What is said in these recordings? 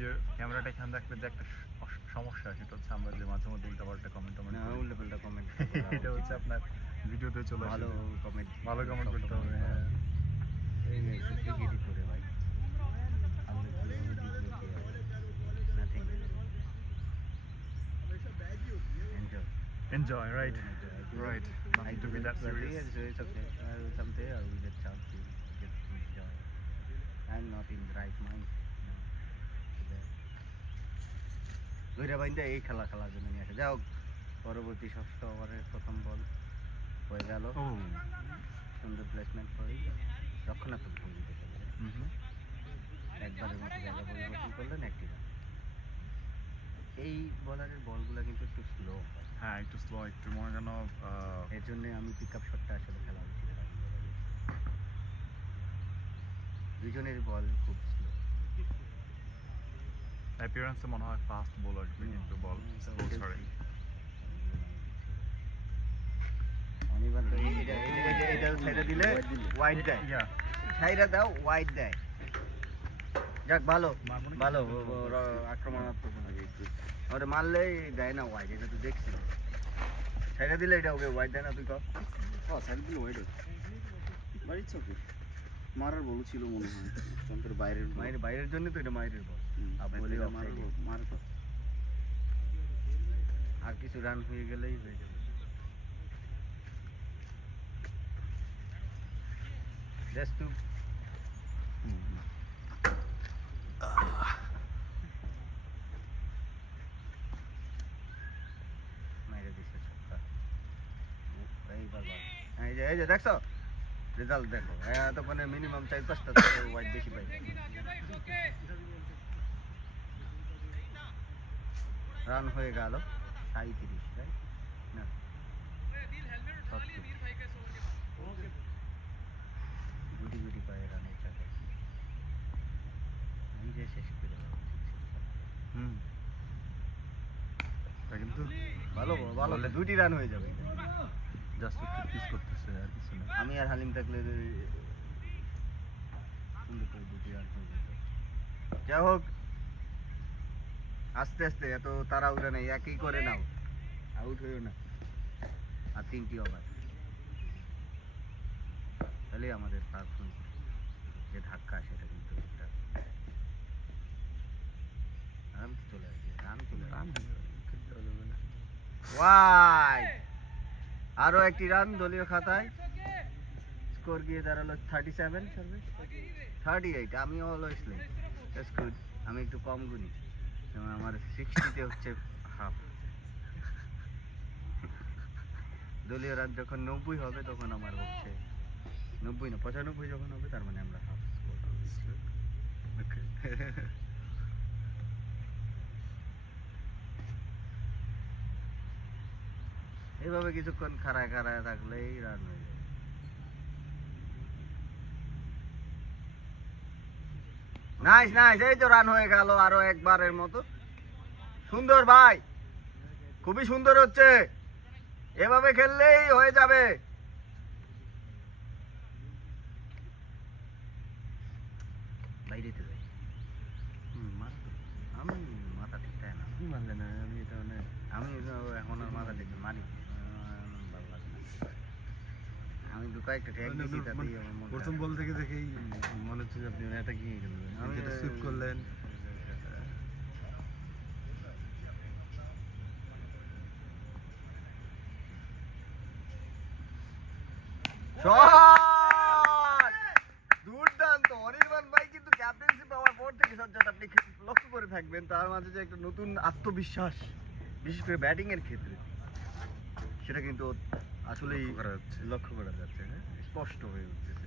ভিডিও ক্যামেরাটা এখানে রাখলে যে একটা সমস্যা, সেটা হচ্ছে আমরা যে মাঝে মধ্যে উল্টাপাল্টা কমেন্ট এটা হচ্ছে আপনার ভিডিওতে চলে আসে। ভালো কমেন্ট করতে হবে। হ্যাঁ এই এডিট করে ভাই nothing. Enjoy, right? Right. Nothing to be that serious. So it's okay. Someday I will get chance to get enjoy. I'm not in the right mind. দুইটা বাইন্দা এই খেলার জন্য নিয়ে আসে। যাও পরবর্তী ষষ্ঠ ওভারের প্রথম বল হয়ে গেল। সুন্দর প্লেসমেন্ট করে রক্ষণাত্মক ভঙ্গিতে চলে যায়। একবারের মতো জায়গা পরিবর্তন করলেন একটি রান। এই বলারের বলগুলো কিন্তু একটু স্লো। হ্যাঁ একটু স্লো, একটু মনে যেন এর জন্য আমি পিক আপ শটটা আসলে খেলা উচিত হয়। দুজনের বল খুব স্লো। অ্যাপিয়ারেন্সে মনে হয় ফাস্ট বোলার, কিন্তু বল স্লো ছড়ে। অনিবান তো এটা ছাইরা দিলে ওয়াইড দেয়। ছাইরা দাও ওয়াইড দেয়। যাক ভালো ভালো আক্রমণাত্মক ওরে মারলেই দেয় না ওয়াইড, এটা তো দেখছি। ছাইরা দিলে এটা ওকে ওয়াইড দেয় না, তুই কর। ছাইরা দিলে ওয়াইড বাড়ির চোখে মারার বল ছিল মনে হয় স্টাম্পের বাইরের জন্য তো এটা মাইরের বল। মার তো আর কিছু রান হয়ে গেলেই হয়ে যাবে। জাস্ট টু মাইরে দিছে ছক্কা। এইবার বল। এই যে দেখছো রেজাল্ট দেখো, এতক্ষণে মিনিমাম 4-5টা ওয়াইড বেশি পাই। রান হয়ে গেল 37, রাইট না 36 গুটি পায়ে রানের চাকা নিজে শেষ করে দেওয়া কিন্তু ভালো ভালো 2টি রান হয়ে যাবে। জাস্ট একটু পিস করতেছে আর কিছু না। আমি আর হালিম থাকলে সুন্দর করে 2টি রান হয়ে যেত। যাই হোক আস্তে আস্তে, এত তাড়াহুড়া নেই, একই করে নাও, আউট হইও না। আর 3টি ওভার, তাহলে আমাদের পারফরমেন্স যে ধাক্কা সেটা কিন্তু আরামসে চলে আসবে। ওয়াই আরো একটি রান দলীয় খাতায়, স্কোর গিয়ে দাঁড়ালো 37 সার্ভিস 38। আমি অলওয়েজ লেট, দ্যাটস গুড। আমি একটু কম গুনি, যেমন আমার 60তে হচ্ছে হাফ। দলীয় রান যখন 90 হবে তখন আমার হচ্ছে 90 না 95 যখন হবে, তার মানে আমরা হাফ স্কোর। এইভাবে কিছুক্ষণ খাড়ায় থাকলেই রান হয়ে যাবে। নাইস নাইস, এই তো রান হয়ে গেল আরো একবারের মতো। সুন্দর ভাই, খুবই সুন্দর হচ্ছে, এভাবে খেললেই হয়ে যাবে। বাইরেতে যাই আমি মাথা ঠিক থাকে না। মানলে না আমি এটা আমি এখন আর মাথা ঠিক মারি ভালো লাগে না। আমি কয়েকটা ট্যাগ দিয়েছি, তাতেই আমার মন প্রথম বল থেকে দেখেই মনে হচ্ছে যে আপনি অ্যাটাকিং খেলবেন। আমি যেটা সুইপ করলেন দুর্দান্ত। অনির্বাণ ভাই কিন্তু ক্যাপ্টেন্সি পাওয়ার পর থেকে সজ্জাদ আপনি লক্ষ্য করে থাকবেন তার মাঝে যে একটা নতুন আত্মবিশ্বাস, বিশেষ করে ব্যাটিং এর ক্ষেত্রে, সেটা কিন্তু আসলেই লক্ষ্য করা যাচ্ছে। হ্যাঁ, স্পষ্ট হয়ে উঠতেছে।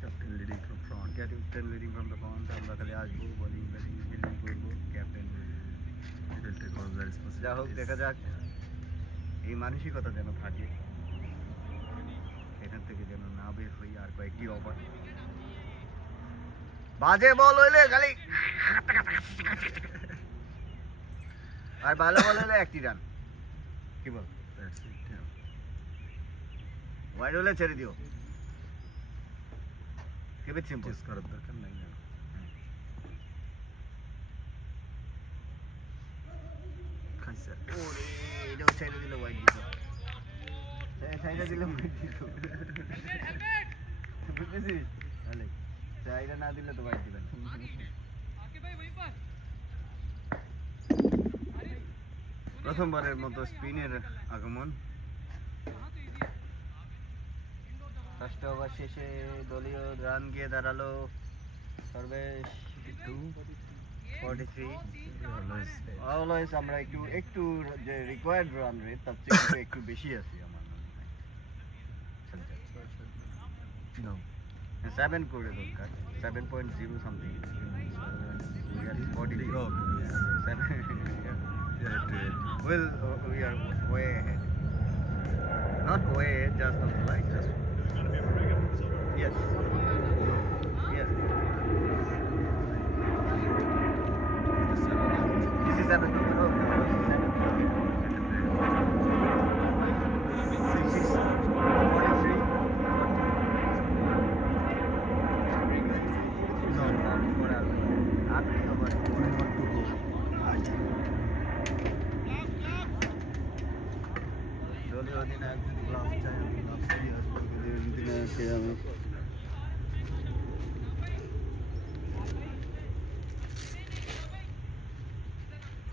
Captain leading from front, captain leading from the front. আমরা খালি আসবো, বোলিং ব্যাটিং ফিল্ডিং করবো, ক্যাপ্টেন। যা হোক দেখা যাক, এই মানসিকতা যেন থাকে, এখান থেকে যেন না বের হই। আর কয়েকটি ওভার, বাজে বল হইলে খালি, আর ভালো বল হইলে একটি রান। কি বল, ওয়াইড হলে ছেড়ে দিও, কেবে সিম্পল করার দরকার নাই। ওরে এটাও ছেড়ে দিল ওয়াইড দিল সাইডে দিলে ওয়াইড দিল বুঝেছিস তাহলে সাইডে না দিলে তো ওয়াইড দিবেন প্রথমবারের মতো স্পিনের আগমন ফার্স্ট ওভার শেষে দলীয় রান গিয়ে দাঁড়ালো সর্বেশ 43 অলওয়েজ আমরা একটু যে রিকোয়ার্ড রান রেট তার চেয়ে একটু বেশি আছি আমার মনে হয় 7 করে দরকার 7.0 something well we are way ahead not way ahead just on the line just yes yes this is 7 no,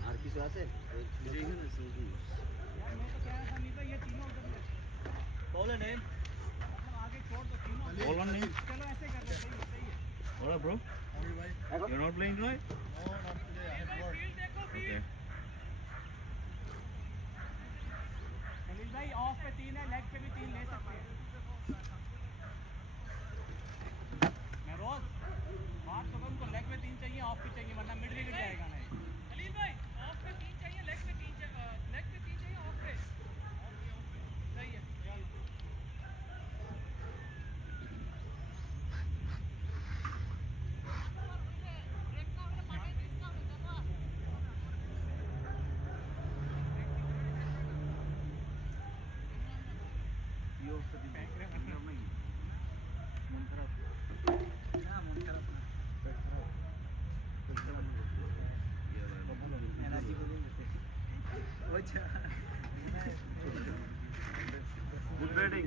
আর কিছু আছে Hold on, name. What up, bro? You're not playing tonight? Okay. भाई ऑफ पे 3 है लेग पे भी 3 ले सकते हैं मैं रोज बात तो उनको लेग पे 3 चाहिए ऑफ पे चाहिए वरना मिड विकेट जाएगा नहीं खलील भाई ऑफ पे 3 चाहिए लेग पे 3 चाहिए ऑफ पे सही है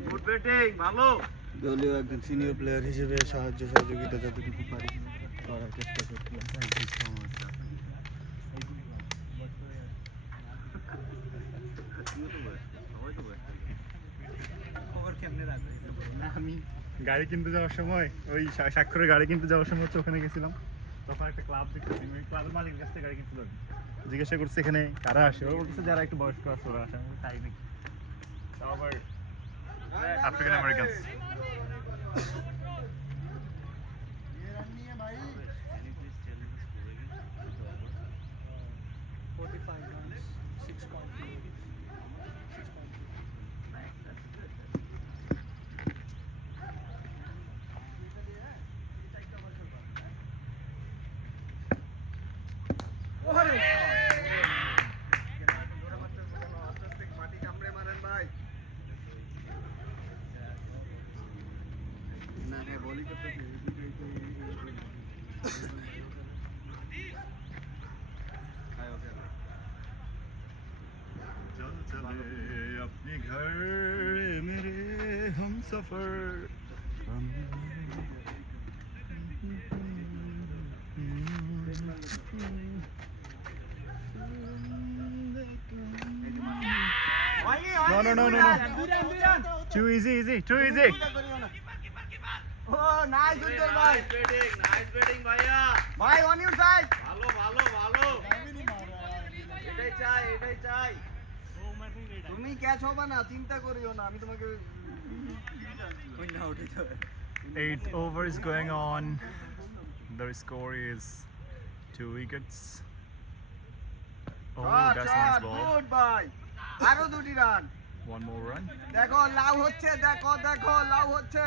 Good batting, ভালো। দলীয় একজন সিনিয়র প্লেয়ার হিসেবে সাহায্য সহযোগিতা যতটুকু পারি করার চেষ্টা করছিলাম গাড়ি কিনতে যাওয়ার সময় ওই স্বাক্ষরের গাড়ি কিনতে যাওয়ার সময় হচ্ছে ওখানে গেছিলাম তখন একটা ক্লাব দেখতেছি ওই ক্লাবের মালিকের কাছ থেকে গাড়ি কিনতে যাবো জিজ্ঞাসা করছে এখানে কারা আসে ওরা বলতেছে যারা একটু বয়স্ক আছে ওরা আসে আমি বলছি, তাই নাকি তাও আবার আফ্রিকান আমেরিকানস अपने घर मेरे हम सफर No. Too easy. Oh, nice Uttar bhai. Nice batting ভাইয়া Bhai on your side. ভালো এটাই চাই তুমি ক্যাচ হবে না চিন্তা করিও না আমি তোমাকে 8th over is going on. The score is 2 wickets. Oh, that's a nice ball. Good ভাই আরো দুটি রান One more run. দেখো লাভ হচ্ছে দেখো লাভ হচ্ছে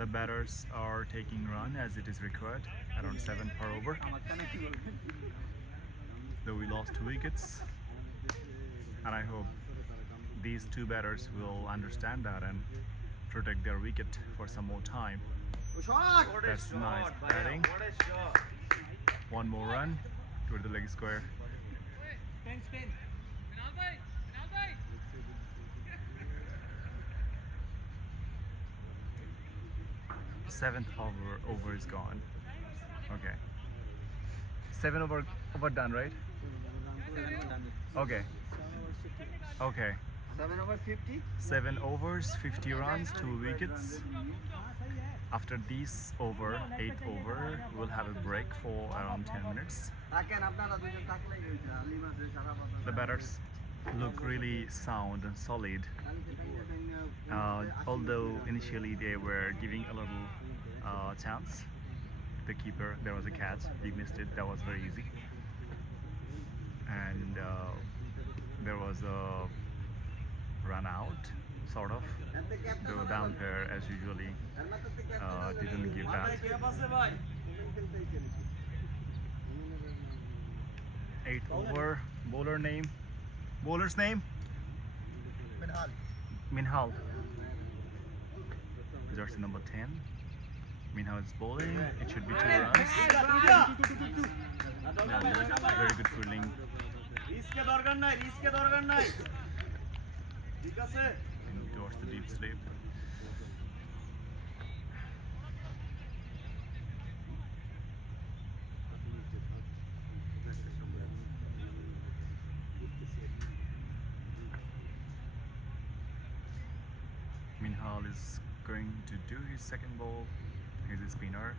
The batters are taking run as it is required, around 7 per over. Though we lost 2 wickets, and I hope these 2 batters will understand that and protect their wicket for some more time. Shot That's nice batting. One more run toward the leg square. 10. Minal bhai. Seventh over is gone. Okay. 7 over done, right? Okay. Okay. 7 over 50. 7 overs, 50 runs, 2 wickets. After this over, 8 over, we'll have a break for around 10 minutes. থাকেন আপনারা দুজন থাকলেই হইছে আলী মাসে সারা বছর The batters look really sound and solid. Although initially they were giving a little chance. The keeper, there was a catch, he missed it, that was very easy. And there was a run out, sort of. The down pair, as usually, didn't give that. 8 over, bowler's name? Minhal. Jersey number 10. Minhal is bowling, it should be 2 runs. Very good fielding. And towards the deep sleep. Minhal is going to do his second ball. He's a spinner.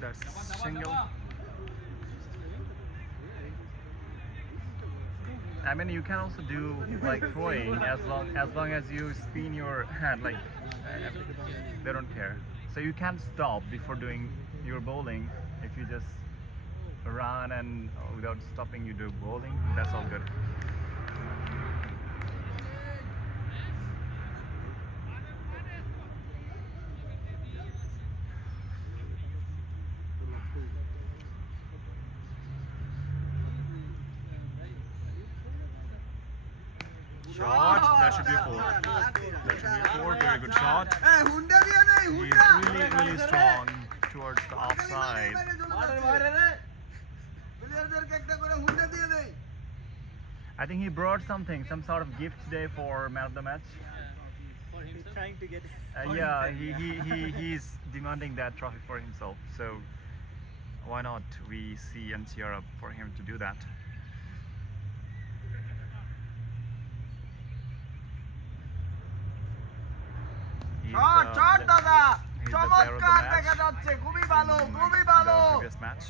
That's single. I mean, you can also do like throwing as long as you spin your hand, like they don't care. So you can't stop before doing your bowling. If you just run and without stopping you do bowling, that's all good. Shot, that should be a 4. That should be a 4, very good shot. এই হুন্ডা দিয়ে নেই He's Honda really strong towards the offside. প্লেয়ারদেরকে একটা করে হুন্ডা দিয়ে দেই I think he brought something, some sort of gift today for man of the match. He's trying to get it. Yeah, he's demanding that trophy for himself. So why not we see and cheer up for him to do that. He's shot shot দাদা he's the player of the চমৎকার match দেখা যাচ্ছে খুবই ভালো in খুবই the ভালো previous match.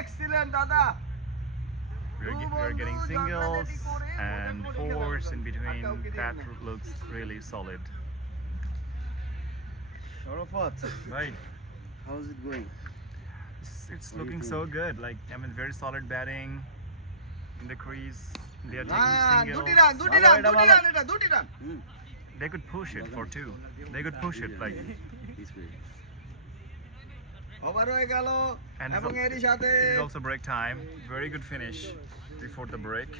Excellent দাদা We're getting singles and fours in between. That looks really solid. Arafat, Right. how's it going? It's What do you looking think? so good. Like, I mean, very solid batting in the crease. They are taking হ্যাঁ দুটি singles. Run দুটি রান দুটি রান এটা দুটি run They could push it for 2. They could push it like. Over হয়ে গেল And এবং এরই সাথে it's also break time. Very good finish before the break.